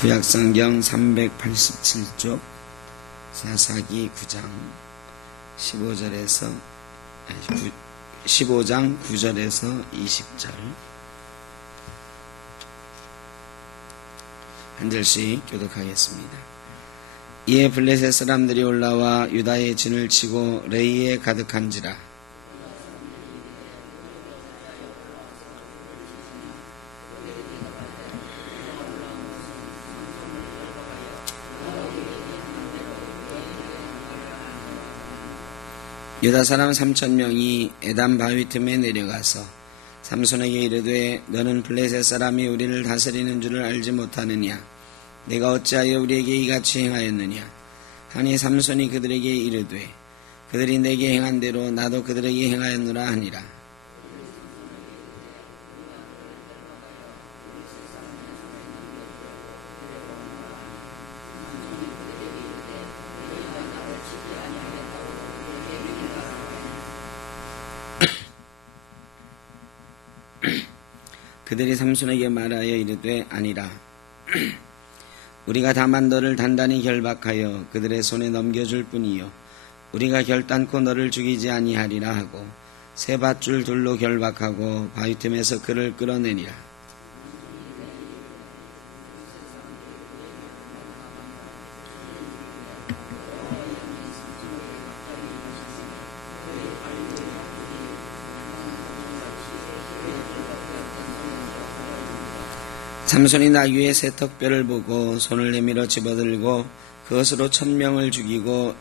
구약성경 387쪽 사사기 9장 15장 9절에서 20절 한 절씩 교독하겠습니다. 이에 블레셋 사람들이 올라와 유다의 진을 치고 레이에 가득한지라. 유다 사람 3,000명이 에담 바위 틈에 내려가서 삼손에게 이르되 너는 블레셋 사람이 우리를 다스리는 줄을 알지 못하느냐? 내가 어찌하여 우리에게 이같이 행하였느냐? 하니 삼손이 그들에게 이르되 그들이 내게 행한 대로 나도 그들에게 행하였노라 하니라. 그들이 삼손에게 말하여 이르되 아니라 우리가 다만 너를 단단히 결박하여 그들의 손에 넘겨줄 뿐이요 우리가 결단코 너를 죽이지 아니하리라 하고 세 밧줄 둘로 결박하고 바위 틈에서 그를 끌어내니라. 삼손이 나귀의 세 턱뼈를 보고 손을 내밀어 집어들고 그것으로 1,000명을 죽이고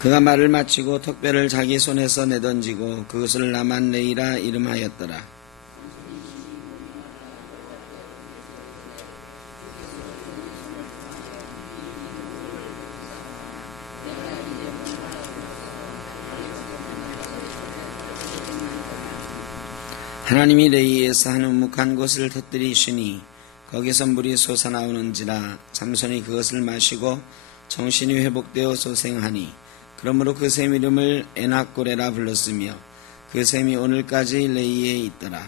그가 말을 마치고 턱뼈를 자기 손에서 내던지고 그것을 나만레이라 이름하였더라. 하나님이 레이에서 한 우묵한 곳을 터뜨리시니 거기서 물이 솟아나오는지라. 삼손이 그것을 마시고 정신이 회복되어 소생하니 그러므로 그 샘 이름을 에낙고레라 불렀으며 그 샘이 오늘까지 레이에 있더라.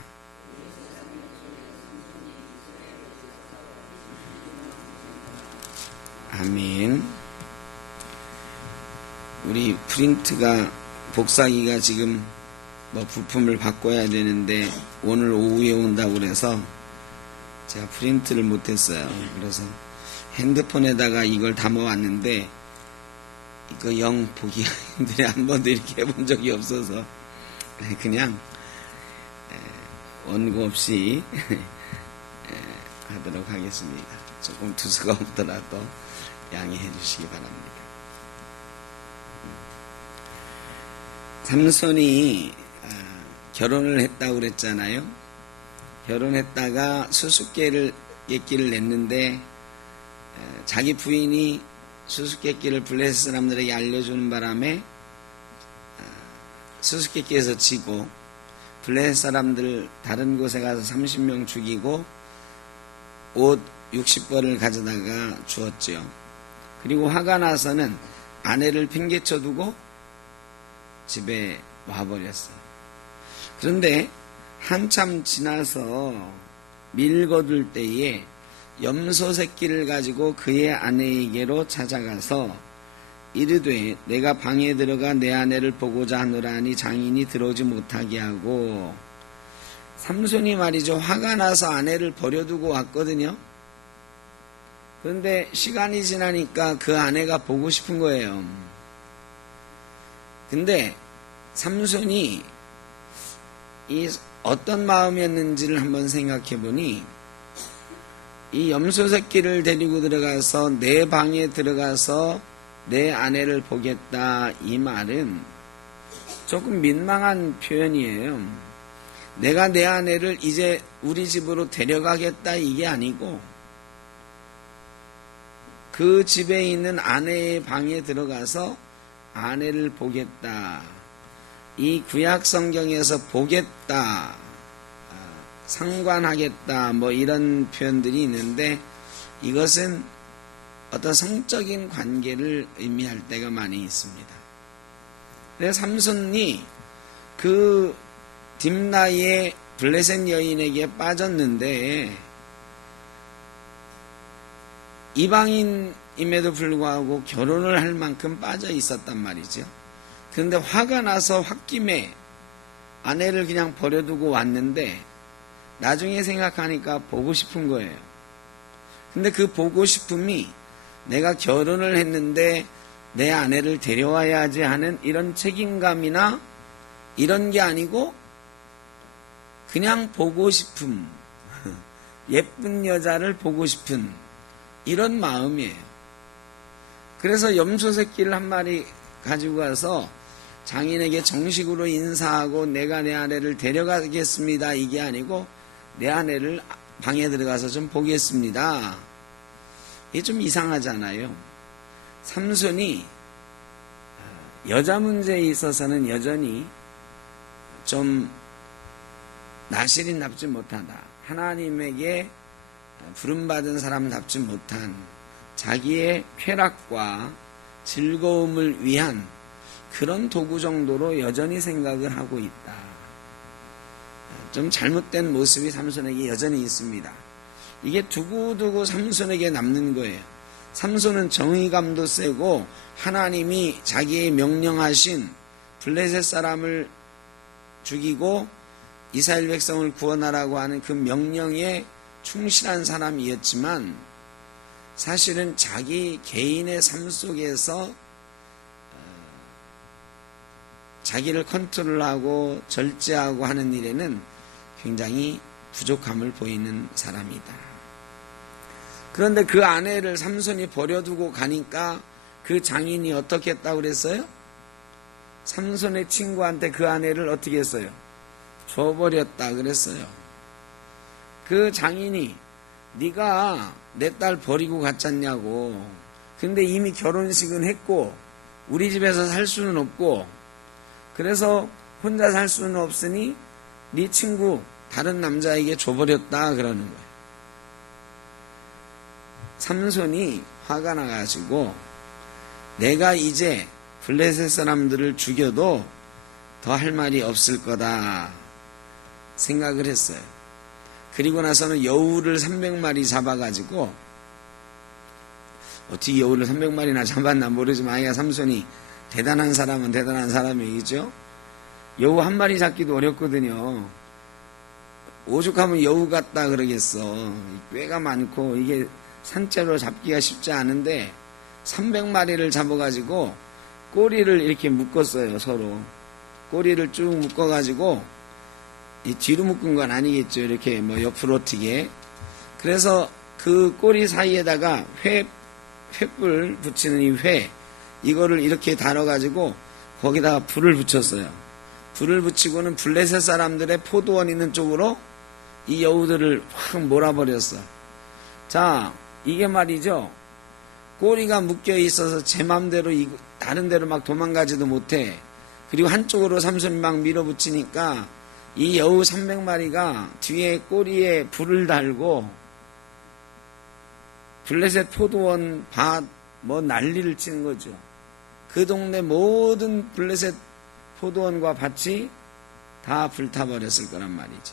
아멘. 우리 프린트가 복사기가 지금 부품을 바꿔야 되는데 오늘 오후에 온다고 그래서 제가 프린트를 못했어요. 그래서 핸드폰에다가 이걸 담아왔는데 이거 영 보기가 힘들어요. 한 번도 이렇게 해본 적이 없어서 그냥 원고 없이 하도록 하겠습니다. 조금 두서가 없더라도 양해해 주시기 바랍니다. 삼손이 결혼을 했다고 그랬잖아요. 결혼했다가 수수께끼를 냈는데 자기 부인이 수수께끼를 블레셋 사람들에게 알려주는 바람에 수수께끼에서 지고 블레셋 사람들 다른 곳에 가서 30명 죽이고 옷 60벌을 가져다가 주었죠. 그리고 화가 나서는 아내를 팽개쳐 두고 집에 와버렸어요. 그런데 한참 지나서 밀 거둘 때에 염소 새끼를 가지고 그의 아내에게로 찾아가서 이르되 내가 방에 들어가 내 아내를 보고자 하노라 하니 장인이 들어오지 못하게 하고. 삼손이 말이죠, 화가 나서 아내를 버려두고 왔거든요. 그런데 시간이 지나니까 그 아내가 보고 싶은 거예요. 근데 삼손이 이 어떤 마음이었는지를 한번 생각해 보니 이 염소 새끼를 데리고 들어가서 내 방에 들어가서 내 아내를 보겠다, 이 말은 조금 민망한 표현이에요. 내가 내 아내를 이제 우리 집으로 데려가겠다, 이게 아니고 그 집에 있는 아내의 방에 들어가서 아내를 보겠다. 이 구약 성경에서 보겠다, 상관하겠다, 이런 표현들이 있는데 이것은 어떤 성적인 관계를 의미할 때가 많이 있습니다. 그래서 삼손이 그 딥나의 블레셋 여인에게 빠졌는데 이방인임에도 불구하고 결혼을 할 만큼 빠져 있었단 말이죠. 그런데 화가 나서 홧김에 아내를 그냥 버려두고 왔는데 나중에 생각하니까 보고 싶은 거예요. 근데 그 보고 싶음이 내가 결혼을 했는데 내 아내를 데려와야지 하는 이런 책임감이나 이런 게 아니고 그냥 보고 싶음, 예쁜 여자를 보고 싶은 이런 마음이에요. 그래서 염소 새끼를 한 마리 가지고 가서 장인에게 정식으로 인사하고 내가 내 아내를 데려가겠습니다. 이게 아니고 내 아내를 방에 들어가서 좀 보겠습니다. 이게 좀 이상하잖아요. 삼손이 여자 문제에 있어서는 여전히 좀 나실인답지 못하다. 하나님에게 부름받은 사람답지 못한 자기의 쾌락과 즐거움을 위한 그런 도구 정도로 여전히 생각을 하고 있다. 좀 잘못된 모습이 삼손에게 여전히 있습니다. 이게 두고두고 삼손에게 남는 거예요. 삼손은 정의감도 세고 하나님이 자기의 명령하신 블레셋 사람을 죽이고 이스라엘 백성을 구원하라고 하는 그 명령에 충실한 사람이었지만 사실은 자기 개인의 삶 속에서 자기를 컨트롤하고 절제하고 하는 일에는 굉장히 부족함을 보이는 사람이다. 그런데 그 아내를 삼손이 버려두고 가니까 그 장인이 어떻게 했다고 그랬어요? 삼손의 친구한테 그 아내를 어떻게 했어요? 줘버렸다 그랬어요. 그 장인이 네가 내 딸 버리고 갔잖냐고. 근데 이미 결혼식은 했고 우리 집에서 살 수는 없고 그래서 혼자 살 수는 없으니 네 친구 다른 남자에게 줘버렸다 그러는 거예요. 삼손이 화가 나가지고 내가 이제 블레셋 사람들을 죽여도 더 할 말이 없을 거다 생각을 했어요. 그리고 나서는 여우를 300마리 잡아가지고 어떻게 여우를 300마리나 잡았나 모르지만 아야 삼손이 대단한 사람은 대단한 사람이죠. 여우 한 마리 잡기도 어렵거든요. 오죽하면 여우 같다 그러겠어. 꾀가 많고 이게 산채로 잡기가 쉽지 않은데 300마리를 잡아가지고 꼬리를 이렇게 묶었어요. 서로 꼬리를 쭉 묶어가지고 이 뒤로 묶은 건 아니겠죠. 이렇게 뭐 옆으로 튀게. 그래서 그 꼬리 사이에다가 횃불 붙이는 이 회 이거를 이렇게 달아가지고 거기다가 불을 붙였어요. 불을 붙이고는 블레셋 사람들의 포도원 있는 쪽으로 이 여우들을 확 몰아버렸어. 자, 이게 말이죠. 꼬리가 묶여 있어서 제 맘대로 다른 데로 막 도망가지도 못해. 그리고 한쪽으로 삼손이 막 밀어붙이니까 이 여우 300마리가 뒤에 꼬리에 불을 달고 블레셋 포도원 밭 뭐 난리를 치는 거죠. 그 동네 모든 블레셋 포도원과 밭이 다 불타버렸을 거란 말이지.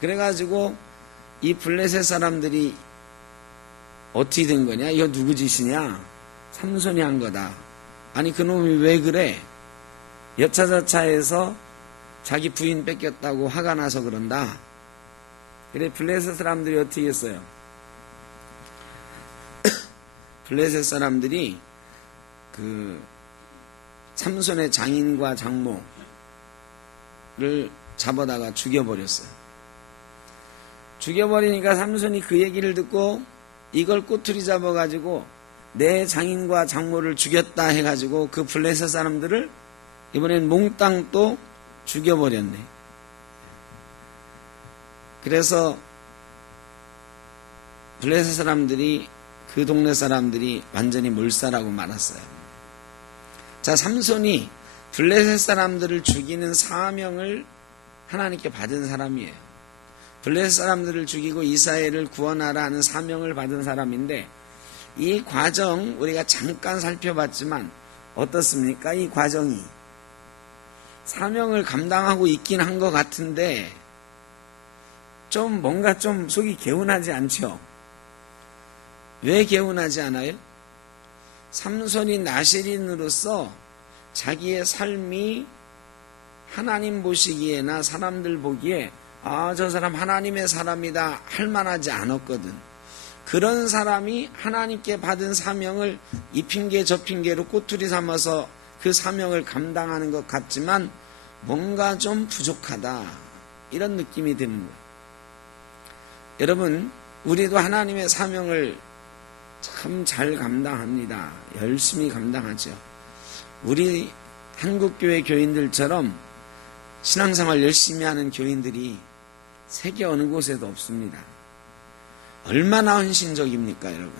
그래가지고 이 블레셋 사람들이 어떻게 된 거냐? 이거 누구 짓이냐? 삼손이 한 거다. 아니 그놈이 왜 그래? 여차저차해서 자기 부인 뺏겼다고 화가 나서 그런다. 그래 블레셋 사람들이 어떻게 했어요? 블레셋 사람들이 그 삼손의 장인과 장모를 잡아다가 죽여버렸어요. 죽여버리니까 삼손이 그 얘기를 듣고 이걸 꼬투리 잡아가지고 내 장인과 장모를 죽였다 해가지고 그 블레셋 사람들을 이번엔 몽땅 또 죽여버렸네. 그래서 블레셋 사람들이 그 동네 사람들이 완전히 몰살하고 말았어요. 자, 삼손이 블레셋 사람들을 죽이는 사명을 하나님께 받은 사람이에요. 블레셋 사람들을 죽이고 이스라엘을 구원하라 하는 사명을 받은 사람인데 이 과정 우리가 잠깐 살펴봤지만 어떻습니까? 이 과정이. 사명을 감당하고 있긴 한 것 같은데 좀 뭔가 좀 속이 개운하지 않죠? 왜 개운하지 않아요? 삼손이 나실인으로서 자기의 삶이 하나님 보시기에나 사람들 보기에 저 사람 하나님의 사람이다 할 만하지 않았거든. 그런 사람이 하나님께 받은 사명을 이 핑계 저 핑계로 꼬투리 삼아서 그 사명을 감당하는 것 같지만 뭔가 좀 부족하다 이런 느낌이 드는 거예요. 여러분, 우리도 하나님의 사명을 참 잘 감당합니다. 열심히 감당하죠. 우리 한국교회 교인들처럼 신앙생활 열심히 하는 교인들이 세계 어느 곳에도 없습니다. 얼마나 헌신적입니까, 여러분?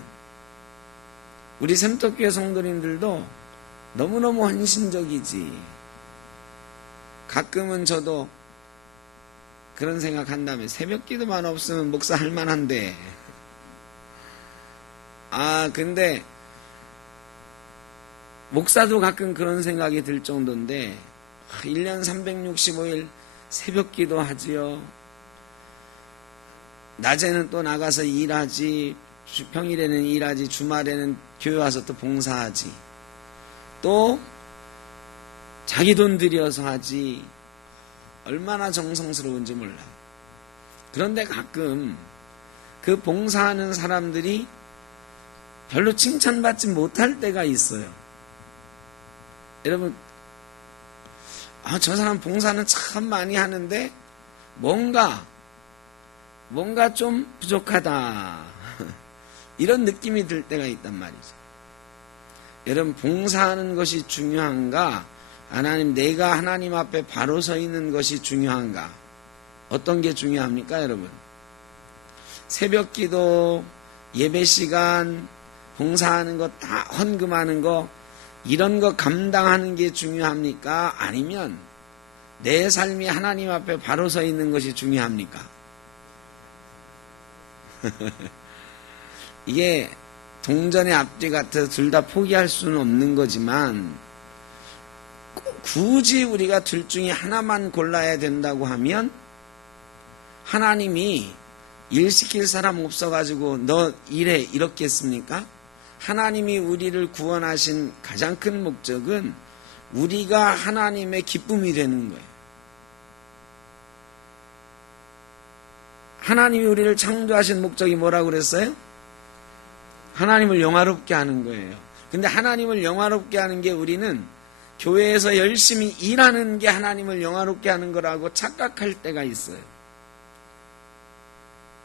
우리 샘터교회 성도님들도 너무너무 헌신적이지. 가끔은 저도 그런 생각한다면 새벽기도만 없으면 목사 할 만한데. 근데 목사도 가끔 그런 생각이 들 정도인데 1년 365일 새벽기도 하지요. 낮에는 또 나가서 일하지, 평일에는 일하지, 주말에는 교회 와서 또 봉사하지, 또 자기 돈 들여서 하지. 얼마나 정성스러운지 몰라요. 그런데 가끔 그 봉사하는 사람들이 별로 칭찬받지 못할 때가 있어요. 여러분, 저 사람 봉사는 참 많이 하는데 뭔가 좀 부족하다 이런 느낌이 들 때가 있단 말이죠. 여러분, 봉사하는 것이 중요한가? 내가 하나님 앞에 바로 서 있는 것이 중요한가? 어떤 게 중요합니까, 여러분? 새벽기도, 예배시간, 봉사하는 거 다 헌금하는 거, 이런 거 감당하는 게 중요합니까? 아니면 내 삶이 하나님 앞에 바로 서 있는 것이 중요합니까? 이게 동전의 앞뒤 같아서 둘 다 포기할 수는 없는 거지만 굳이 우리가 둘 중에 하나만 골라야 된다고 하면 하나님이 일 시킬 사람 없어가지고 너 일해 이렇겠습니까? 하나님이 우리를 구원하신 가장 큰 목적은 우리가 하나님의 기쁨이 되는 거예요. 하나님이 우리를 창조하신 목적이 뭐라고 그랬어요? 하나님을 영화롭게 하는 거예요. 근데 하나님을 영화롭게 하는 게 우리는 교회에서 열심히 일하는 게 하나님을 영화롭게 하는 거라고 착각할 때가 있어요.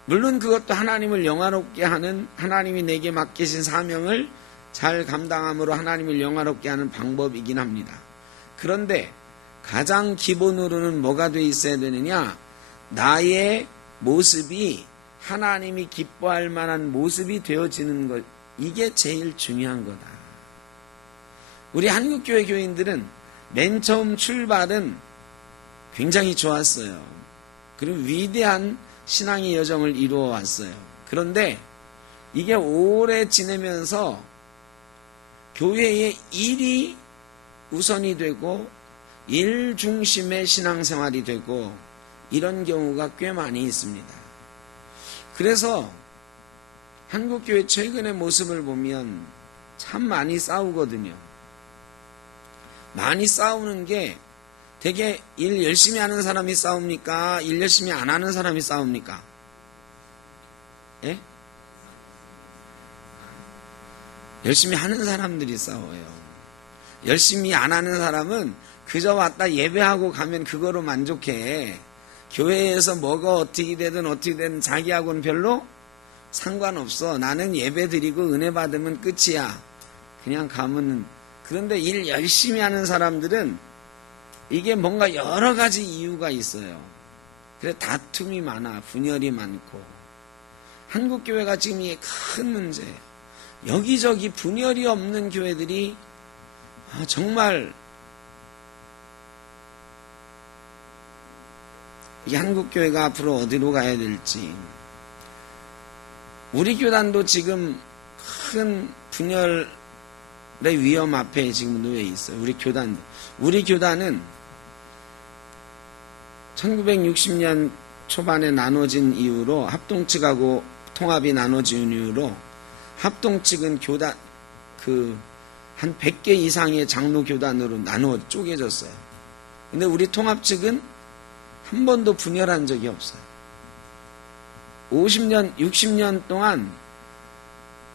물론 그것도 하나님을 영화롭게 하는, 하나님이 내게 맡기신 사명을 잘 감당함으로 하나님을 영화롭게 하는 방법이긴 합니다. 그런데 가장 기본으로는 뭐가 돼 있어야 되느냐? 나의 모습이 하나님이 기뻐할 만한 모습이 되어지는 것, 이게 제일 중요한 거다. 우리 한국교회 교인들은 맨 처음 출발은 굉장히 좋았어요. 그리고 위대한 신앙의 여정을 이루어 왔어요. 그런데 이게 오래 지내면서 교회의 일이 우선이 되고 일 중심의 신앙생활이 되고 이런 경우가 꽤 많이 있습니다. 그래서 한국교회 최근의 모습을 보면 참 많이 싸우거든요. 많이 싸우는 게 되게 일 열심히 하는 사람이 싸웁니까? 일 열심히 안 하는 사람이 싸웁니까? 예? 열심히 하는 사람들이 싸워요. 열심히 안 하는 사람은 그저 왔다 예배하고 가면 그거로 만족해. 교회에서 뭐가 어떻게 되든 자기하고는 별로 상관없어. 나는 예배 드리고 은혜 받으면 끝이야. 그냥 가면. 그런데 일 열심히 하는 사람들은 이게 뭔가 여러 가지 이유가 있어요. 그래서 다툼이 많아, 분열이 많고. 한국교회가 지금 이게 큰 문제예요. 여기저기 분열이 없는 교회들이 정말 이 한국교회가 앞으로 어디로 가야 될지. 우리 교단도 지금 큰 분열 위험 앞에 지금 놓여 있어요. 우리 교단도. 우리 교단은 1960년 초반에 나눠진 이후로 합동 측하고 통합이 나눠진 이후로 합동 측은 교단 한 100개 이상의 장로 교단으로 나누어 쪼개졌어요. 근데 우리 통합 측은 한 번도 분열한 적이 없어요. 50년, 60년 동안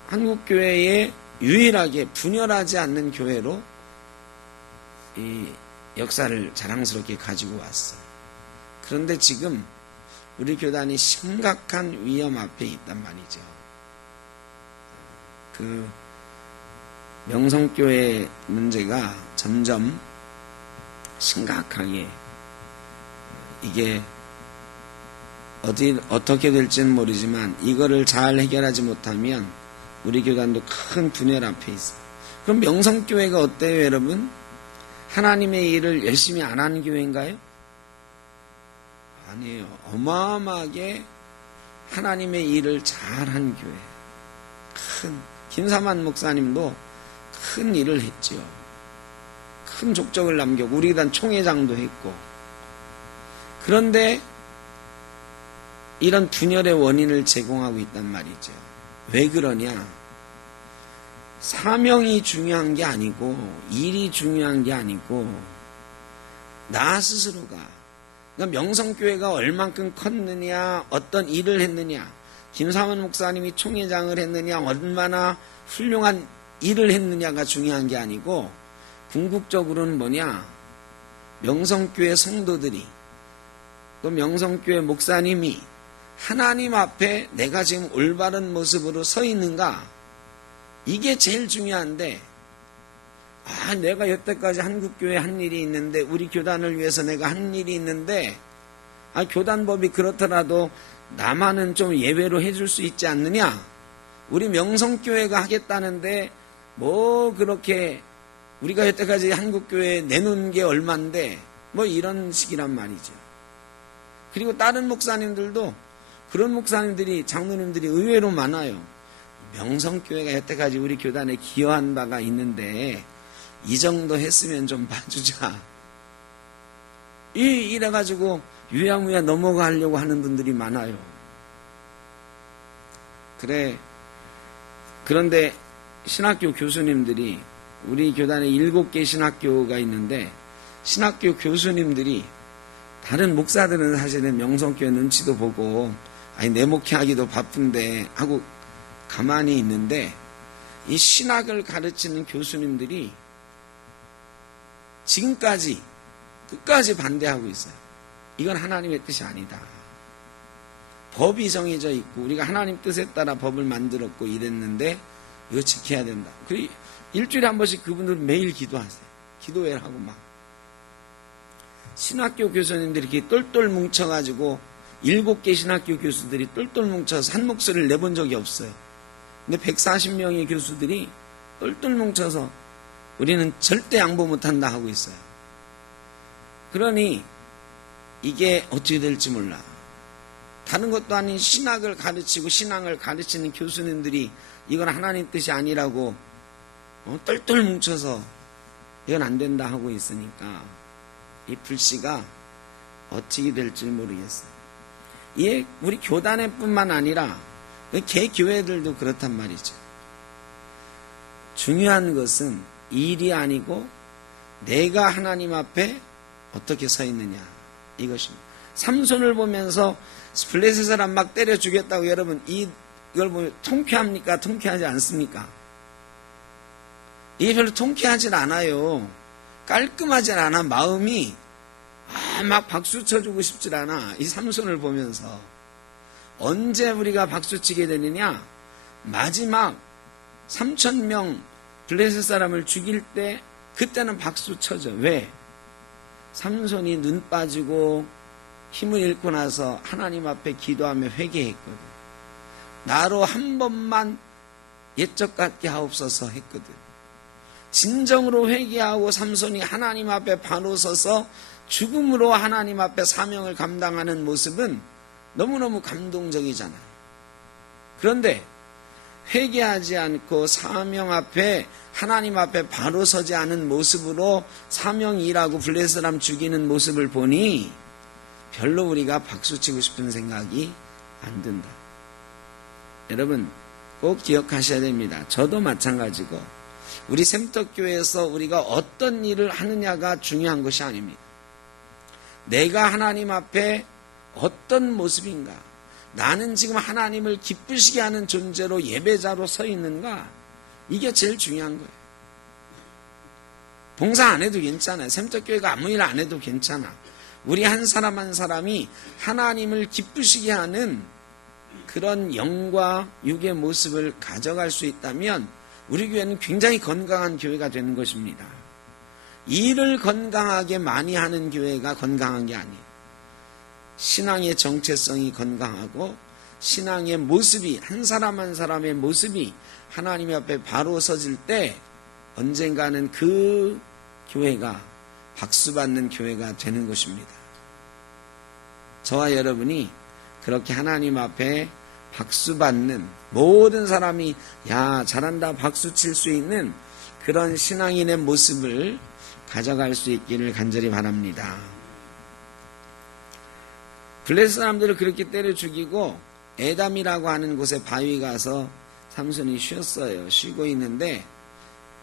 한국교회에 유일하게 분열하지 않는 교회로 이 역사를 자랑스럽게 가지고 왔어요. 그런데 지금 우리 교단이 심각한 위험 앞에 있단 말이죠. 명성교회 문제가 점점 심각하게 이게 어떻게 될지는 모르지만 이거를 잘 해결하지 못하면 우리 교단도 큰 분열 앞에 있어요. 그럼 명성교회가 어때요, 여러분? 하나님의 일을 열심히 안 하는 교회인가요? 아니에요. 어마어마하게 하나님의 일을 잘한 교회. 김사만 목사님도 큰 일을 했지요. 큰 족적을 남겼고 우리 교단 총회장도 했고. 그런데 이런 분열의 원인을 제공하고 있단 말이죠. 왜 그러냐? 사명이 중요한 게 아니고 일이 중요한 게 아니고 나 스스로가, 그러니까 명성교회가 얼만큼 컸느냐, 어떤 일을 했느냐, 김사만 목사님이 총회장을 했느냐, 얼마나 훌륭한 일을 했느냐가 중요한 게 아니고 궁극적으로는 뭐냐? 명성교회 성도들이 또 명성교회 목사님이 하나님 앞에 내가 지금 올바른 모습으로 서 있는가? 이게 제일 중요한데, 내가 여태까지 한국교회 한 일이 있는데, 우리 교단을 위해서 내가 한 일이 있는데, 교단법이 그렇더라도 나만은 좀 예외로 해줄 수 있지 않느냐? 우리 명성교회가 하겠다는데, 그렇게 우리가 여태까지 한국교회에 내놓은 게 얼만데, 이런 식이란 말이죠. 그리고 다른 목사님들도 그런 목사님들이, 장로님들이 의외로 많아요. 명성교회가 여태까지 우리 교단에 기여한 바가 있는데 이 정도 했으면 좀 봐주자. 이래가지고 유야무야 넘어가려고 하는 분들이 많아요. 그런데 신학교 교수님들이, 우리 교단에 7개 신학교가 있는데 신학교 교수님들이, 다른 목사들은 사실은 명성교회 눈치도 보고 내 목회하기도 바쁜데 하고 가만히 있는데, 이 신학을 가르치는 교수님들이 지금까지 끝까지 반대하고 있어요. 이건 하나님의 뜻이 아니다. 법이 정해져 있고 우리가 하나님 뜻에 따라 법을 만들었고 이랬는데 이거 지켜야 된다. 그리고 일주일에 한 번씩 그분들은 매일 기도하세요. 기도회를 하고 막. 신학교 교수님들이 이렇게 똘똘 뭉쳐가지고 7개 신학교 교수들이 똘똘 뭉쳐서 한 목소리를 내본 적이 없어요. 근데 140명의 교수들이 똘똘 뭉쳐서 우리는 절대 양보 못한다 하고 있어요. 그러니 이게 어떻게 될지 몰라. 다른 것도 아닌 신학을 가르치고 신앙을 가르치는 교수님들이 이건 하나님 뜻이 아니라고 똘똘 뭉쳐서 이건 안 된다 하고 있으니까 이 불씨가 어떻게 될지 모르겠어요. 이게 우리 교단에 뿐만 아니라 개 교회들도 그렇단 말이죠. 중요한 것은 일이 아니고 내가 하나님 앞에 어떻게 서 있느냐, 이것입니다. 삼손을 보면서 블레셋 사람 막 때려 주겠다고 여러분 이걸 보면 통쾌합니까? 통쾌하지 않습니까? 이게 별로 통쾌하진 않아요. 깔끔하진 않아. 마음이 막 박수 쳐주고 싶질 않아. 이 삼손을 보면서. 언제 우리가 박수 치게 되느냐? 마지막 3,000명 블레셋 사람을 죽일 때 그때는 박수 쳐줘. 왜? 삼손이 눈 빠지고 힘을 잃고 나서 하나님 앞에 기도하며 회개했거든. 나로 한 번만 옛적 같게 하옵소서 했거든. 진정으로 회개하고 삼손이 하나님 앞에 바로 서서 죽음으로 하나님 앞에 사명을 감당하는 모습은 너무너무 감동적이잖아요. 그런데 회개하지 않고 사명 앞에 하나님 앞에 바로 서지 않은 모습으로 사명이라고 블레셋 사람 죽이는 모습을 보니 별로 우리가 박수치고 싶은 생각이 안 든다. 여러분 꼭 기억하셔야 됩니다. 저도 마찬가지고 우리 샘떡교회에서 우리가 어떤 일을 하느냐가 중요한 것이 아닙니다. 내가 하나님 앞에 어떤 모습인가, 나는 지금 하나님을 기쁘시게 하는 존재로 예배자로 서 있는가, 이게 제일 중요한 거예요. 봉사 안 해도 괜찮아요. 샘떡교회가 아무 일 안 해도 괜찮아. 우리 한 사람 한 사람이 하나님을 기쁘시게 하는 그런 영과 육의 모습을 가져갈 수 있다면 우리 교회는 굉장히 건강한 교회가 되는 것입니다. 일을 건강하게 많이 하는 교회가 건강한 게 아니에요. 신앙의 정체성이 건강하고 신앙의 모습이, 한 사람 한 사람의 모습이 하나님 앞에 바로 서질 때 언젠가는 그 교회가 박수받는 교회가 되는 것입니다. 저와 여러분이 그렇게 하나님 앞에 박수받는, 모든 사람이 야 잘한다 박수 칠 수 있는 그런 신앙인의 모습을 가져갈 수 있기를 간절히 바랍니다. 블레셋 사람들을 그렇게 때려 죽이고 에담이라고 하는 곳에 바위 가서 삼손이 쉬었어요. 쉬고 있는데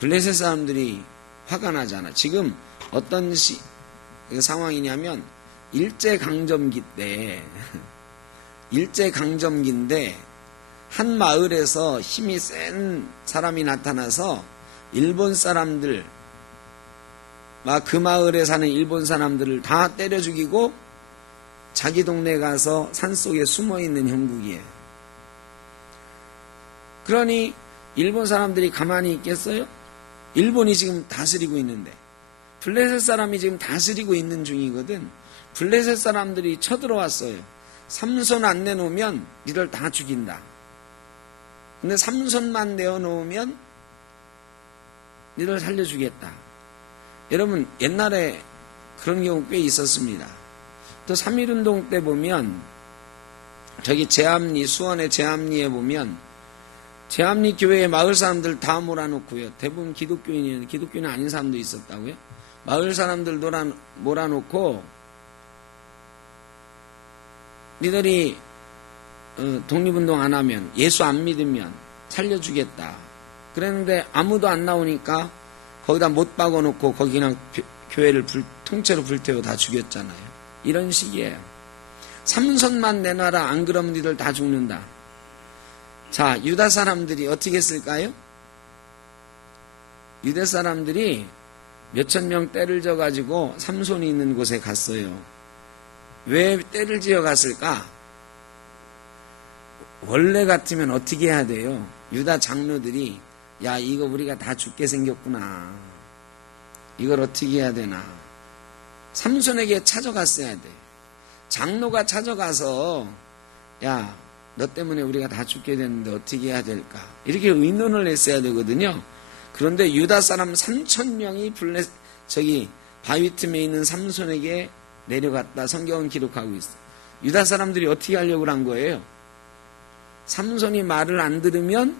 블레셋 사람들이 화가 나잖아. 지금 어떤 상황이냐면 일제강점기 때, 일제강점기인데 한 마을에서 힘이 센 사람이 나타나서 일본 사람들, 막 그 마을에 사는 일본 사람들을 다 때려 죽이고 자기 동네 가서 산속에 숨어있는 형국이에요. 그러니 일본 사람들이 가만히 있겠어요? 일본이 지금 다스리고 있는데, 블레셋 사람이 지금 다스리고 있는 중이거든. 블레셋 사람들이 쳐들어왔어요. 삼손 안 내놓으면 니들 다 죽인다. 근데 삼손만 내어놓으면 니들 살려주겠다. 여러분 옛날에 그런 경우 꽤 있었습니다. 또 3.1운동 때 보면 저기 제암리, 수원의 제암리에 보면 제암리 교회에 마을 사람들 다 몰아놓고요. 대부분 기독교인이에요. 기독교인 아닌 사람도 있었다고요. 마을 사람들 몰아놓고 니들이 독립운동 안 하면, 예수 안 믿으면 살려주겠다. 그랬는데 아무도 안 나오니까 거기다 못 박아놓고 거기 그냥 교회를 통째로 불태워 다 죽였잖아요. 이런 식이에요. 삼손만 내놔라. 안 그러면 니들 다 죽는다. 자, 유다 사람들이 어떻게 했을까요? 유다 사람들이 몇천 명 떼를 져가지고 삼손이 있는 곳에 갔어요. 왜 떼를 지어 갔을까? 원래 같으면 어떻게 해야 돼요? 유다 장로들이 야 이거 우리가 다 죽게 생겼구나. 이걸 어떻게 해야 되나. 삼손에게 찾아갔어야 돼. 장로가 찾아가서 야 너 때문에 우리가 다 죽게 됐는데 어떻게 해야 될까. 이렇게 의논을 했어야 되거든요. 그런데 유다 사람 3,000명이 저기 바위 틈에 있는 삼손에게 내려갔다. 성경은 기록하고 있어. 유다 사람들이 어떻게 하려고 한 거예요? 삼손이 말을 안 들으면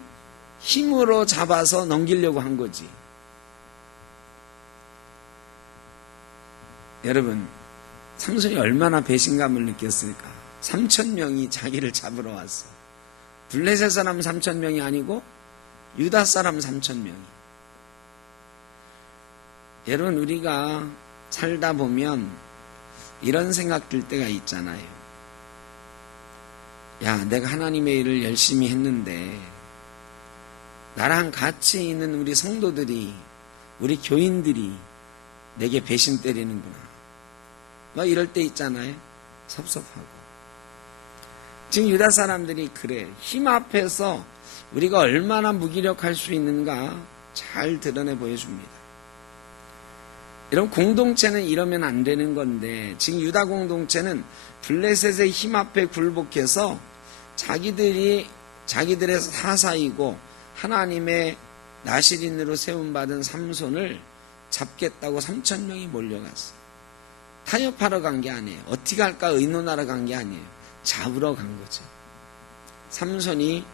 힘으로 잡아서 넘기려고 한 거지. 여러분, 삼손이 얼마나 배신감을 느꼈을까? 3,000명이 자기를 잡으러 왔어. 블레셋 사람 3,000명이 아니고 유다 사람 3,000명이. 여러분, 우리가 살다 보면 이런 생각 들 때가 있잖아요. 야, 내가 하나님의 일을 열심히 했는데 나랑 같이 있는 우리 성도들이, 우리 교인들이 내게 배신 때리는구나. 막 이럴 때 있잖아요. 섭섭하고. 지금 유다 사람들이 그래. 힘 앞에서 우리가 얼마나 무기력할 수 있는가 잘 드러내 보여줍니다. 여러분, 공동체는 이러면 안 되는 건데 지금 유다 공동체는 블레셋의 힘 앞에 굴복해서 자기들의 사사이고 하나님의 나실인으로 세움받은 삼손을 잡겠다고 3,000명이 몰려갔어. 타협하러 간 게 아니에요. 어떻게 할까 의논하러 간 게 아니에요. 잡으러 간 거죠. 삼손이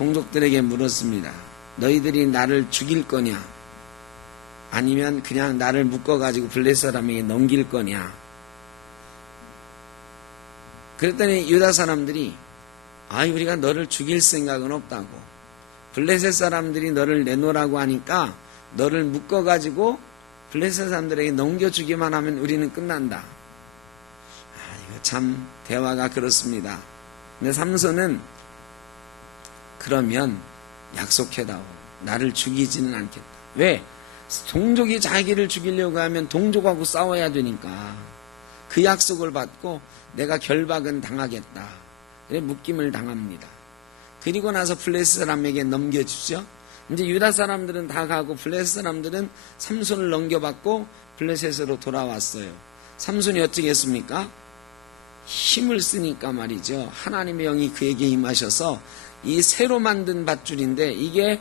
동족들에게 물었습니다. 너희들이 나를 죽일 거냐? 아니면 그냥 나를 묶어가지고 블레셋 사람에게 넘길 거냐? 그랬더니 유다 사람들이 우리가 너를 죽일 생각은 없다고. 블레셋 사람들이 너를 내놓으라고 하니까 너를 묶어가지고 블레셋 사람들에게 넘겨주기만 하면 우리는 끝난다. 이거 참 대화가 그렇습니다. 근데 삼손은 그러면 약속해다오. 나를 죽이지는 않겠다. 왜? 동족이 자기를 죽이려고 하면 동족하고 싸워야 되니까 그 약속을 받고 내가 결박은 당하겠다. 그래 묶임을 당합니다. 그리고 나서 블레셋 사람에게 넘겨주죠. 이제 유다 사람들은 다 가고 블레셋 사람들은 삼손을 넘겨받고 블레셋으로 돌아왔어요. 삼손이 어떻게 했습니까? 힘을 쓰니까 말이죠. 하나님의 영이 그에게 임하셔서 이 새로 만든 밧줄인데 이게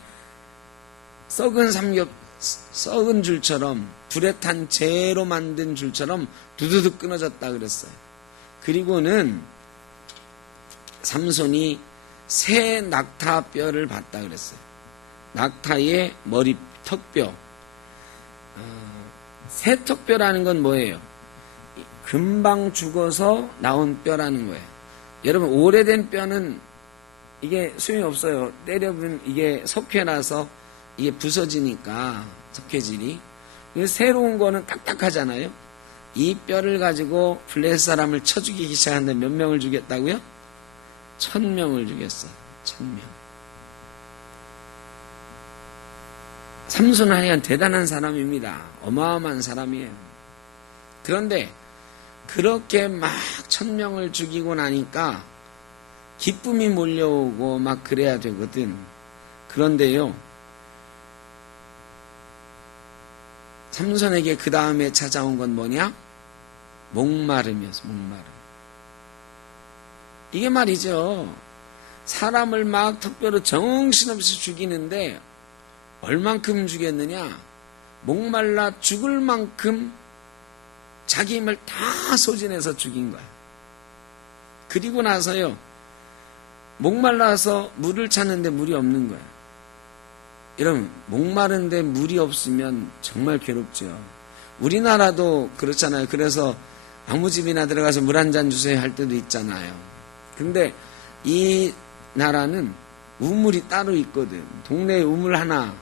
썩은 줄처럼 불에 탄 재로 만든 줄처럼 두두둑 끊어졌다 그랬어요. 그리고는 삼손이 새 낙타 뼈를 봤다 그랬어요. 낙타의 머리 턱뼈. 새 턱뼈라는 건 뭐예요? 금방 죽어서 나온 뼈라는 거예요. 여러분 오래된 뼈는 이게 소용이 없어요. 때려보면 이게 석회라서 이게 부서지니까 석회질이. 새로운 거는 딱딱하잖아요. 이 뼈를 가지고 블레셋 사람을 쳐 죽이기 시작하는데 몇 명을 죽였다고요? 1000명을 죽였어요. 1000명. 삼손은 하여간 대단한 사람입니다. 어마어마한 사람이에요. 그런데 그렇게 막 1000명을 죽이고 나니까 기쁨이 몰려오고 막 그래야 되거든. 그런데요, 삼손에게 그 다음에 찾아온 건 뭐냐? 목마름이었어. 목마름. 이게 말이죠. 사람을 막 턱뼈로 정신없이 죽이는데 얼만큼 죽였느냐? 목말라 죽을 만큼 자기 힘을 다 소진해서 죽인 거야. 그리고 나서요, 목말라서 물을 찾는데 물이 없는 거야. 여러분, 목마른데 물이 없으면 정말 괴롭죠. 우리나라도 그렇잖아요. 그래서 아무 집이나 들어가서 물 한 잔 주세요 할 때도 있잖아요. 근데 이 나라는 우물이 따로 있거든. 동네에 우물 하나.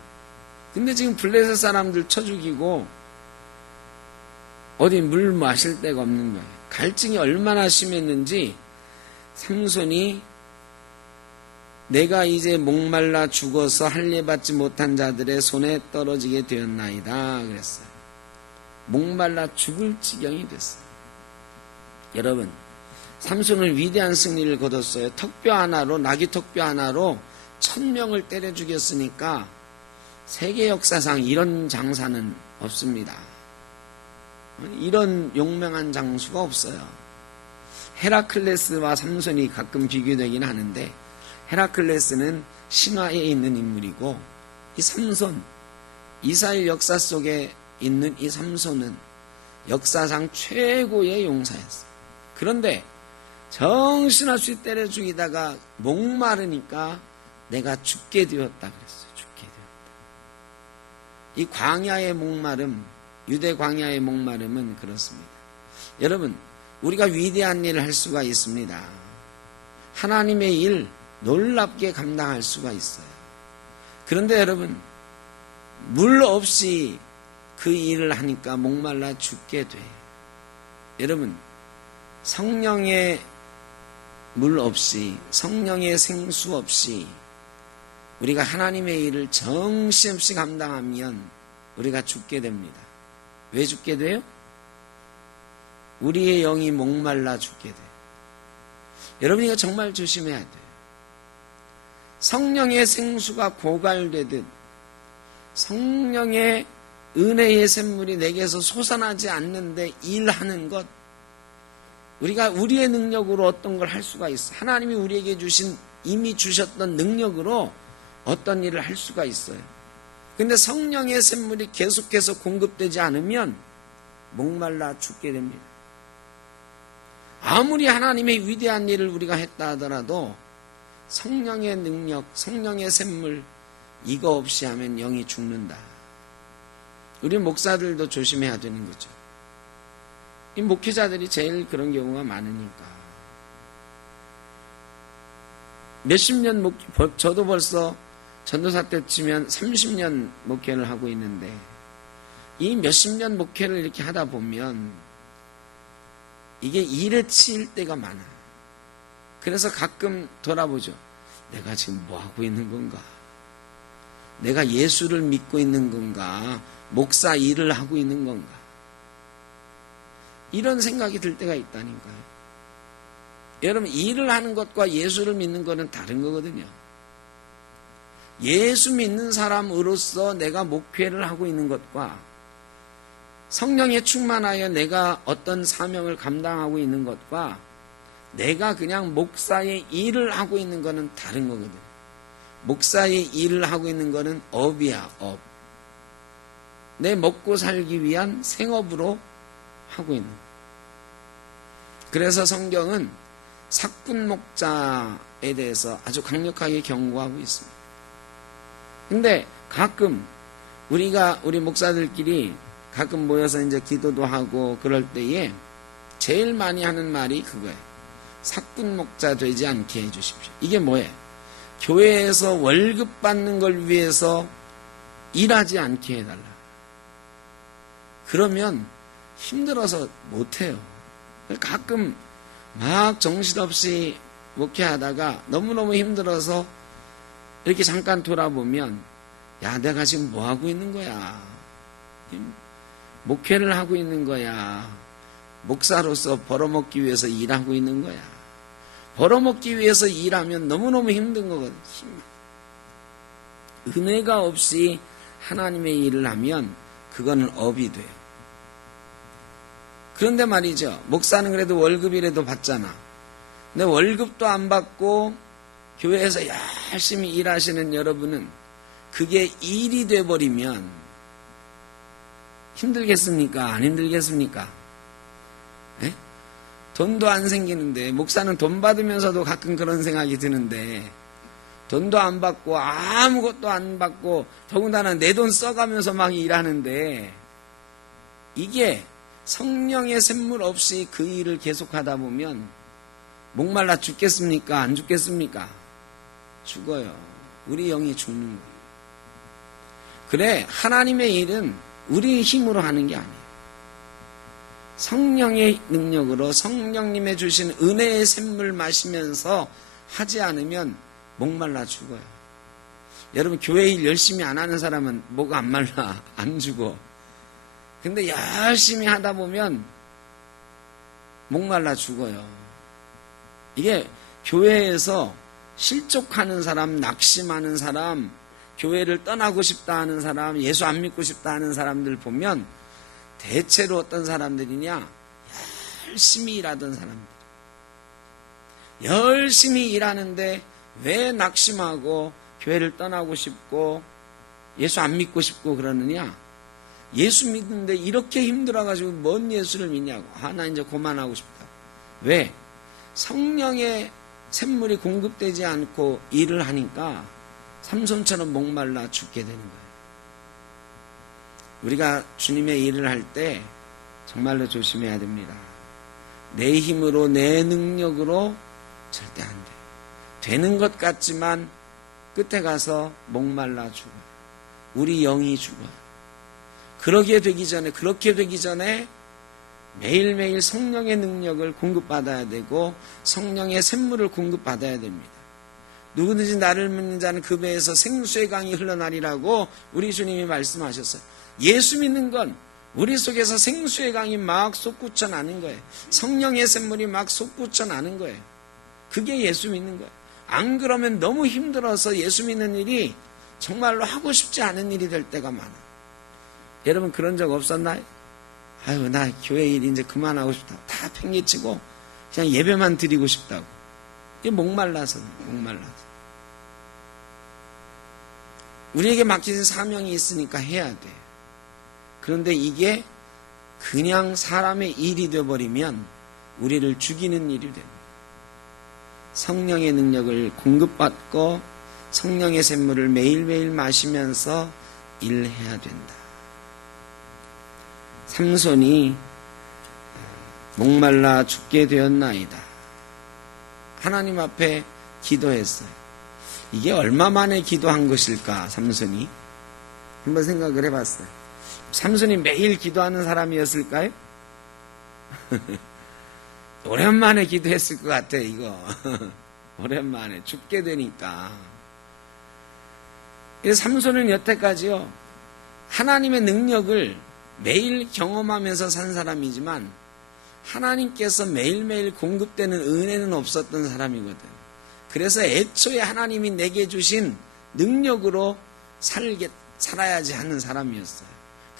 근데 지금 블레셋 사람들 쳐 죽이고 어디 물 마실 데가 없는 거예요. 갈증이 얼마나 심했는지 삼손이 내가 이제 목말라 죽어서 할례받지 못한 자들의 손에 떨어지게 되었나이다 그랬어요. 목말라 죽을 지경이 됐어요. 여러분, 삼손은 위대한 승리를 거뒀어요. 턱뼈 하나로, 나귀 턱뼈 하나로 1000명을 때려 죽였으니까 세계 역사상 이런 장사는 없습니다. 이런 용맹한 장수가 없어요. 헤라클레스와 삼손이 가끔 비교되긴 하는데 헤라클레스는 신화에 있는 인물이고 이 삼손, 이스라엘 역사 속에 있는 이 삼손은 역사상 최고의 용사였어요. 그런데 정신없이 때려 죽이다가 목마르니까 내가 죽게 되었다 그랬어요. 죽게 되었다. 이 광야의 목마름, 유대 광야의 목마름은 그렇습니다. 여러분, 우리가 위대한 일을 할 수가 있습니다. 하나님의 일 놀랍게 감당할 수가 있어요. 그런데 여러분, 물 없이 그 일을 하니까 목말라 죽게 돼. 여러분, 성령의 물 없이, 성령의 생수 없이 우리가 하나님의 일을 정신없이 감당하면 우리가 죽게 됩니다. 왜 죽게 돼요? 우리의 영이 목말라 죽게 돼요. 여러분, 이거 정말 조심해야 돼요. 성령의 생수가 고갈되듯 성령의 은혜의 샘물이 내게서 솟아나지 않는데 일하는 것, 우리가 우리의 능력으로 어떤 걸 할 수가 있어. 하나님이 우리에게 주신, 이미 주셨던 능력으로 어떤 일을 할 수가 있어요. 근데 성령의 샘물이 계속해서 공급되지 않으면 목말라 죽게 됩니다. 아무리 하나님의 위대한 일을 우리가 했다 하더라도 성령의 능력, 성령의 샘물, 이거 없이 하면 영이 죽는다. 우리 목사들도 조심해야 되는 거죠. 이 목회자들이 제일 그런 경우가 많으니까. 몇십 년 저도 벌써 전도사 때 치면 30년 목회를 하고 있는데, 이 몇십 년 목회를 이렇게 하다 보면 이게 일에 치일 때가 많아요. 그래서 가끔 돌아보죠. 내가 지금 뭐 하고 있는 건가? 내가 예수를 믿고 있는 건가? 목사 일을 하고 있는 건가? 이런 생각이 들 때가 있다니까요. 여러분, 일을 하는 것과 예수를 믿는 것은 다른 거거든요. 예수 믿는 사람으로서 내가 목회를 하고 있는 것과 성령에 충만하여 내가 어떤 사명을 감당하고 있는 것과 내가 그냥 목사의 일을 하고 있는 것은 다른 거거든요. 목사의 일을 하고 있는 것은 업이야, 업. 내 먹고 살기 위한 생업으로 하고 있는 거예요. 그래서 성경은 삭군 목자에 대해서 아주 강력하게 경고하고 있습니다. 근데 가끔 우리 목사들끼리 가끔 모여서 이제 기도도 하고 그럴 때에 제일 많이 하는 말이 그거예요. 삭군 목자 되지 않게 해주십시오. 이게 뭐예요? 교회에서 월급 받는 걸 위해서 일하지 않게 해달라. 그러면 힘들어서 못해요. 가끔 막 정신없이 목회하다가 너무너무 힘들어서 이렇게 잠깐 돌아보면, 야, 내가 지금 뭐 하고 있는 거야? 목회를 하고 있는 거야. 목사로서 벌어먹기 위해서 일하고 있는 거야. 벌어먹기 위해서 일하면 너무너무 힘든 거거든. 은혜가 없이 하나님의 일을 하면 그거는 업이 돼요. 그런데 말이죠. 목사는 그래도 월급이라도 받잖아. 근데 월급도 안 받고 교회에서 열심히 일하시는 여러분은 그게 일이 돼버리면 힘들겠습니까? 안 힘들겠습니까? 에? 돈도 안 생기는데, 목사는 돈 받으면서도 가끔 그런 생각이 드는데, 돈도 안 받고 아무것도 안 받고 더군다나 내 돈 써가면서 막 일하는데, 이게 성령의 샘물 없이 그 일을 계속하다 보면 목말라 죽겠습니까? 안 죽겠습니까? 죽어요. 우리 영이 죽는 거예요. 그래, 하나님의 일은 우리 힘으로 하는 게 아니에요. 성령의 능력으로 성령님의 주신 은혜의 샘물 마시면서 하지 않으면 목말라 죽어요. 여러분, 교회 일 열심히 안 하는 사람은 목 안 말라, 안 죽어. 근데 열심히 하다 보면 목말라 죽어요. 이게 교회에서 실족하는 사람, 낙심하는 사람, 교회를 떠나고 싶다 하는 사람, 예수 안 믿고 싶다 하는 사람들 보면 대체로 어떤 사람들이냐? 열심히 일하던 사람들. 열심히 일하는데 왜 낙심하고 교회를 떠나고 싶고 예수 안 믿고 싶고 그러느냐? 예수 믿는데 이렇게 힘들어가지고 뭔 예수를 믿냐고. 나 이제 그만하고 싶다. 왜? 성령의 샘물이 공급되지 않고 일을 하니까 삼손처럼 목말라 죽게 되는 거예요. 우리가 주님의 일을 할 때 정말로 조심해야 됩니다. 내 힘으로, 내 능력으로 절대 안 돼. 되는 것 같지만 끝에 가서 목말라 죽어요. 우리 영이 죽어요. 그렇게 되기 전에 매일매일 성령의 능력을 공급받아야 되고 성령의 샘물을 공급받아야 됩니다. 누구든지 나를 믿는 자는 그 배에서 생수의 강이 흘러나리라고 우리 주님이 말씀하셨어요. 예수 믿는 건 우리 속에서 생수의 강이 막 솟구쳐 나는 거예요. 성령의 샘물이 막 솟구쳐 나는 거예요. 그게 예수 믿는 거예요. 안 그러면 너무 힘들어서 예수 믿는 일이 정말로 하고 싶지 않은 일이 될 때가 많아요. 여러분, 그런 적 없었나요? 아유, 나 교회 일 이제 그만하고 싶다. 다 팽개치고 그냥 예배만 드리고 싶다고. 이게 목말라서. 우리에게 맡겨진 사명이 있으니까 해야 돼. 그런데 이게 그냥 사람의 일이 되어버리면 우리를 죽이는 일이 됩니다. 성령의 능력을 공급받고 성령의 샘물을 매일매일 마시면서 일해야 된다. 삼손이 목말라 죽게 되었나이다. 하나님 앞에 기도했어요. 이게 얼마 만에 기도한 것일까, 삼손이? 한번 생각을 해봤어요. 삼손이 매일 기도하는 사람이었을까요? 오랜만에 기도했을 것 같아, 이거. 오랜만에 죽게 되니까. 삼손은 여태까지요, 하나님의 능력을 매일 경험하면서 산 사람이지만 하나님께서 매일매일 공급되는 은혜는 없었던 사람이거든. 그래서 애초에 하나님이 내게 주신 능력으로 살아야지 하는 사람이었어요.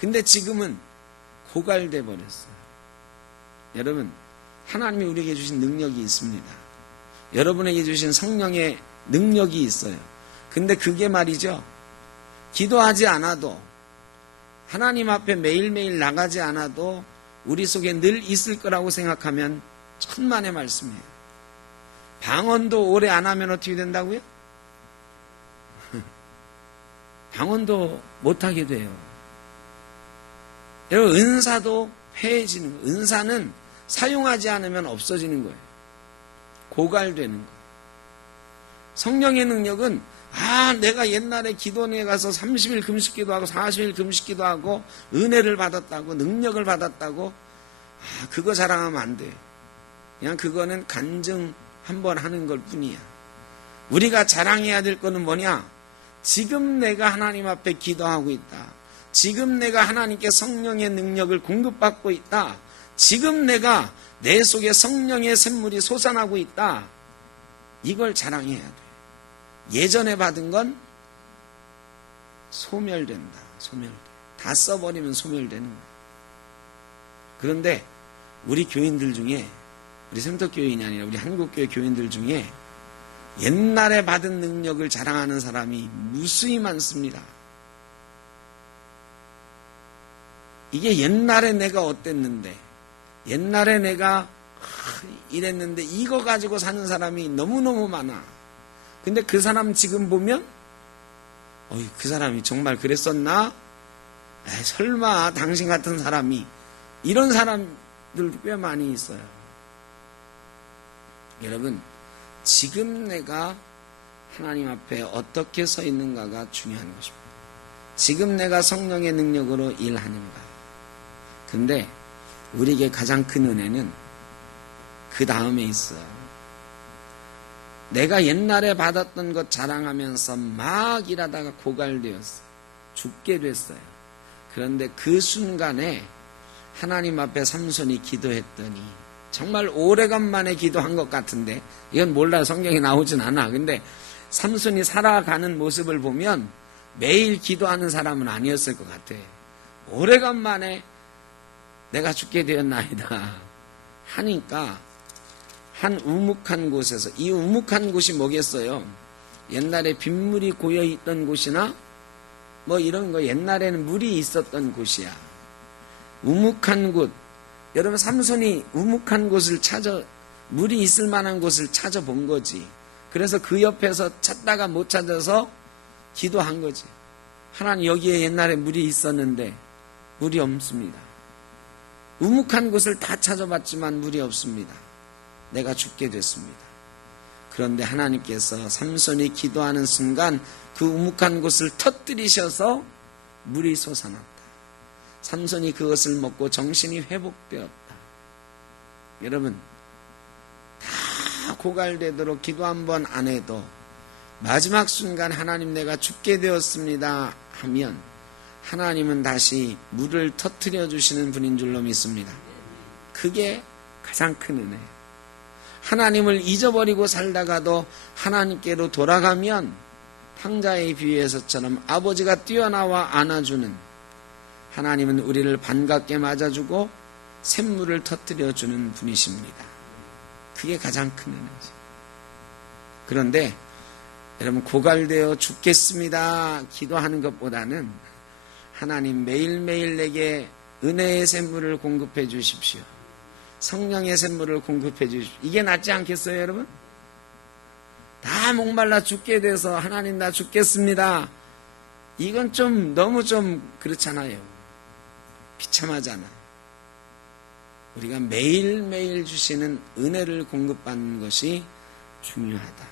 근데 지금은 고갈돼 버렸어요. 여러분, 하나님이 우리에게 주신 능력이 있습니다. 여러분에게 주신 성령의 능력이 있어요. 근데 그게 말이죠, 기도하지 않아도, 하나님 앞에 매일매일 나가지 않아도 우리 속에 늘 있을 거라고 생각하면 천만의 말씀이에요. 방언도 오래 안 하면 어떻게 된다고요? 방언도 못하게 돼요. 여러분, 은사도 패해지는 거예요. 은사는 사용하지 않으면 없어지는 거예요. 고갈되는 거예요. 성령의 능력은 내가 옛날에 기도원에 가서 30일 금식기도 하고 40일 금식기도 하고 은혜를 받았다고, 능력을 받았다고, 그거 자랑하면 안 돼. 그냥 그거는 간증 한번 하는 걸 뿐이야. 우리가 자랑해야 될 거는 뭐냐? 지금 내가 하나님 앞에 기도하고 있다. 지금 내가 하나님께 성령의 능력을 공급받고 있다. 지금 내가 내 속에 성령의 샘물이 솟아나고 있다. 이걸 자랑해야 돼. 예전에 받은 건 소멸된다. 소멸돼. 다 써버리면 소멸되는 거야. 그런데 우리 교인들 중에, 우리 sem터교인이 아니라 우리 한국교회 교인들 중에 옛날에 받은 능력을 자랑하는 사람이 무수히 많습니다. 이게 옛날에 내가 어땠는데, 옛날에 내가 이랬는데, 이거 가지고 사는 사람이 너무너무 많아. 근데 그 사람 지금 보면 그 사람이 정말 그랬었나? 설마 당신 같은 사람이, 이런 사람들 꽤 많이 있어요. 여러분, 지금 내가 하나님 앞에 어떻게 서 있는가가 중요한 것입니다. 지금 내가 성령의 능력으로 일하는가. 근데 우리에게 가장 큰 은혜는 그 다음에 있어요. 내가 옛날에 받았던 것 자랑하면서 막 일하다가 고갈되었어요. 죽게 됐어요. 그런데 그 순간에 하나님 앞에 삼손이 기도했더니, 정말 오래간만에 기도한 것 같은데, 이건 몰라, 성경에 나오진 않아. 근데 삼손이 살아가는 모습을 보면 매일 기도하는 사람은 아니었을 것 같아. 오래간만에 내가 죽게 되었나이다 하니까 한 우묵한 곳에서, 이 우묵한 곳이 뭐겠어요? 옛날에 빗물이 고여있던 곳이나 뭐 이런 거, 옛날에는 물이 있었던 곳이야. 우묵한 곳. 여러분, 삼손이 우묵한 곳을 물이 있을 만한 곳을 찾아본 거지. 그래서 그 옆에서 찾다가 못 찾아서 기도한 거지. 하나님, 여기에 옛날에 물이 있었는데 물이 없습니다. 우묵한 곳을 다 찾아봤지만 물이 없습니다. 내가 죽게 됐습니다. 그런데 하나님께서 삼손이 기도하는 순간 그 우묵한 곳을 터뜨리셔서 물이 솟아났다. 삼손이 그것을 먹고 정신이 회복되었다. 여러분, 다 고갈되도록 기도 한 번 안 해도 마지막 순간 하나님, 내가 죽게 되었습니다 하면 하나님은 다시 물을 터뜨려 주시는 분인 줄로 믿습니다. 그게 가장 큰 은혜예요. 하나님을 잊어버리고 살다가도 하나님께로 돌아가면 탕자의 비유에서처럼 아버지가 뛰어나와 안아주는, 하나님은 우리를 반갑게 맞아주고 샘물을 터뜨려주는 분이십니다. 그게 가장 큰 은혜죠. 그런데 여러분, 고갈되어 죽겠습니다 기도하는 것보다는 하나님, 매일매일 내게 은혜의 샘물을 공급해 주십시오. 성령의 샘물을 공급해 주십시오. 이게 낫지 않겠어요, 여러분? 다 목말라 죽게 돼서 하나님 나 죽겠습니다. 이건 좀 너무 좀 그렇잖아요. 비참하잖아. 우리가 매일매일 주시는 은혜를 공급받는 것이 중요하다.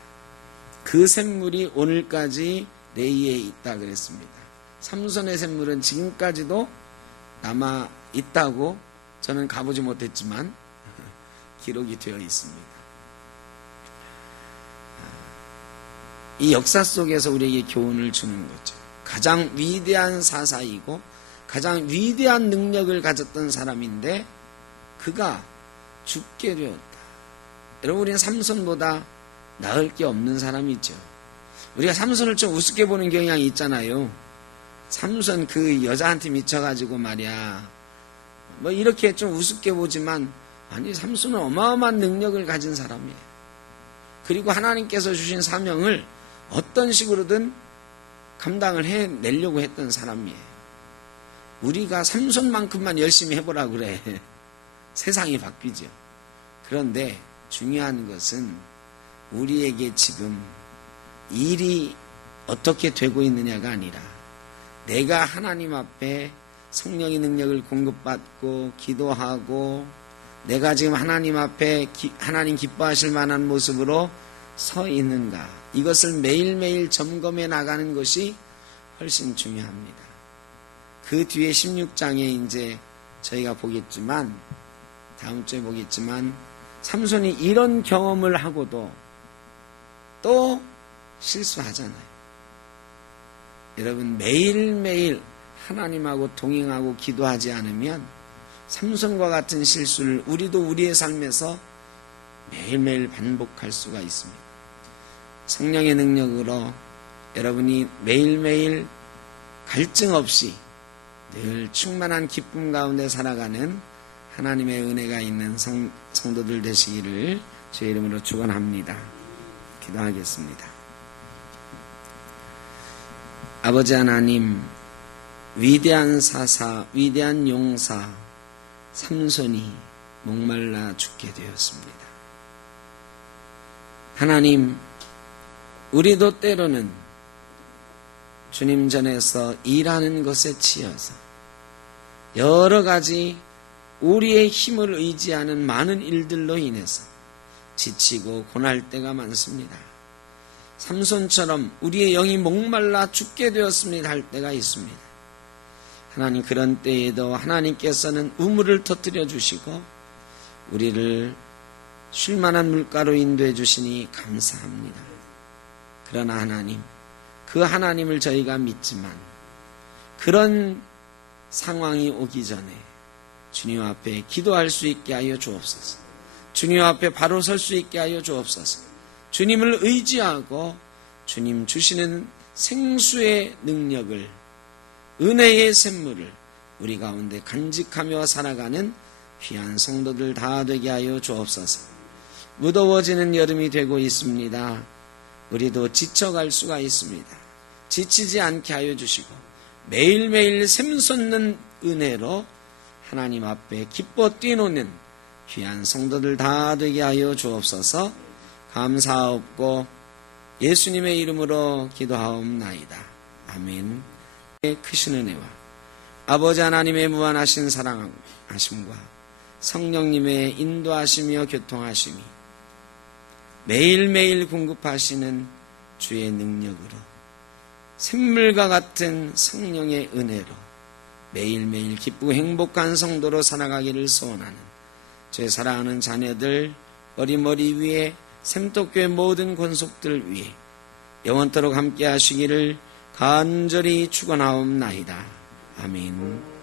그 샘물이 오늘까지 레이에 있다 그랬습니다. 삼손의 샘물은 지금까지도 남아 있다고 저는 가보지 못했지만 기록이 되어 있습니다. 이 역사 속에서 우리에게 교훈을 주는 거죠. 가장 위대한 사사이고 가장 위대한 능력을 가졌던 사람인데 그가 죽게 되었다. 여러분, 우리는 삼손보다 나을 게 없는 사람이죠. 우리가 삼손을 좀 우습게 보는 경향이 있잖아요. 삼손 그 여자한테 미쳐가지고 말이야, 뭐 이렇게 좀 우습게 보지만, 아니, 삼손은 어마어마한 능력을 가진 사람이에요. 그리고 하나님께서 주신 사명을 어떤 식으로든 감당을 해내려고 했던 사람이에요. 우리가 삼손만큼만 열심히 해보라 그래. 세상이 바뀌죠. 그런데 중요한 것은 우리에게 지금 일이 어떻게 되고 있느냐가 아니라 내가 하나님 앞에 성령의 능력을 공급받고 기도하고 내가 지금 하나님 앞에 하나님 기뻐하실 만한 모습으로 서 있는가, 이것을 매일매일 점검해 나가는 것이 훨씬 중요합니다. 그 뒤에 16장에 이제 저희가 보겠지만, 다음 주에 보겠지만, 삼손이 이런 경험을 하고도 또 실수하잖아요. 여러분, 매일매일 하나님하고 동행하고 기도하지 않으면 삼손과 같은 실수를 우리도 우리의 삶에서 매일매일 반복할 수가 있습니다. 성령의 능력으로 여러분이 매일매일 갈증 없이 늘 충만한 기쁨 가운데 살아가는 하나님의 은혜가 있는 성도들 되시기를 주의 이름으로 축원합니다. 기도하겠습니다. 아버지 하나님, 위대한 사사, 위대한 용사 삼손이 목말라 죽게 되었습니다. 하나님, 우리도 때로는 주님 전에서 일하는 것에 치여서 여러 가지 우리의 힘을 의지하는 많은 일들로 인해서 지치고 고날 때가 많습니다. 삼손처럼 우리의 영이 목말라 죽게 되었습니다 할 때가 있습니다. 하나님, 그런 때에도 하나님께서는 우물을 터뜨려 주시고 우리를 쉴만한 물가로 인도해 주시니 감사합니다. 그러나 하나님, 그 하나님을 저희가 믿지만 그런 상황이 오기 전에 주님 앞에 기도할 수 있게 하여 주옵소서. 주님 앞에 바로 설 수 있게 하여 주옵소서. 주님을 의지하고 주님 주시는 생수의 능력을, 은혜의 샘물을 우리 가운데 간직하며 살아가는 귀한 성도들 다 되게 하여 주옵소서. 무더워지는 여름이 되고 있습니다. 우리도 지쳐갈 수가 있습니다. 지치지 않게 하여 주시고 매일매일 샘솟는 은혜로 하나님 앞에 기뻐 뛰노는 귀한 성도들 다 되게 하여 주옵소서. 감사하옵고 예수님의 이름으로 기도하옵나이다. 아멘. 크신 은혜와 아버지 하나님의 무한하신 사랑하심과 성령님의 인도하시며 교통하심이 매일매일 공급하시는 주의 능력으로 샘물과 같은 성령의 은혜로 매일매일 기쁘고 행복한 성도로 살아가기를 소원하는 제 사랑하는 자녀들, 머리 위에 샘독교의 모든 권속들 위에 영원토록 함께 하시기를 간절히 축원하옵나이다. 아멘.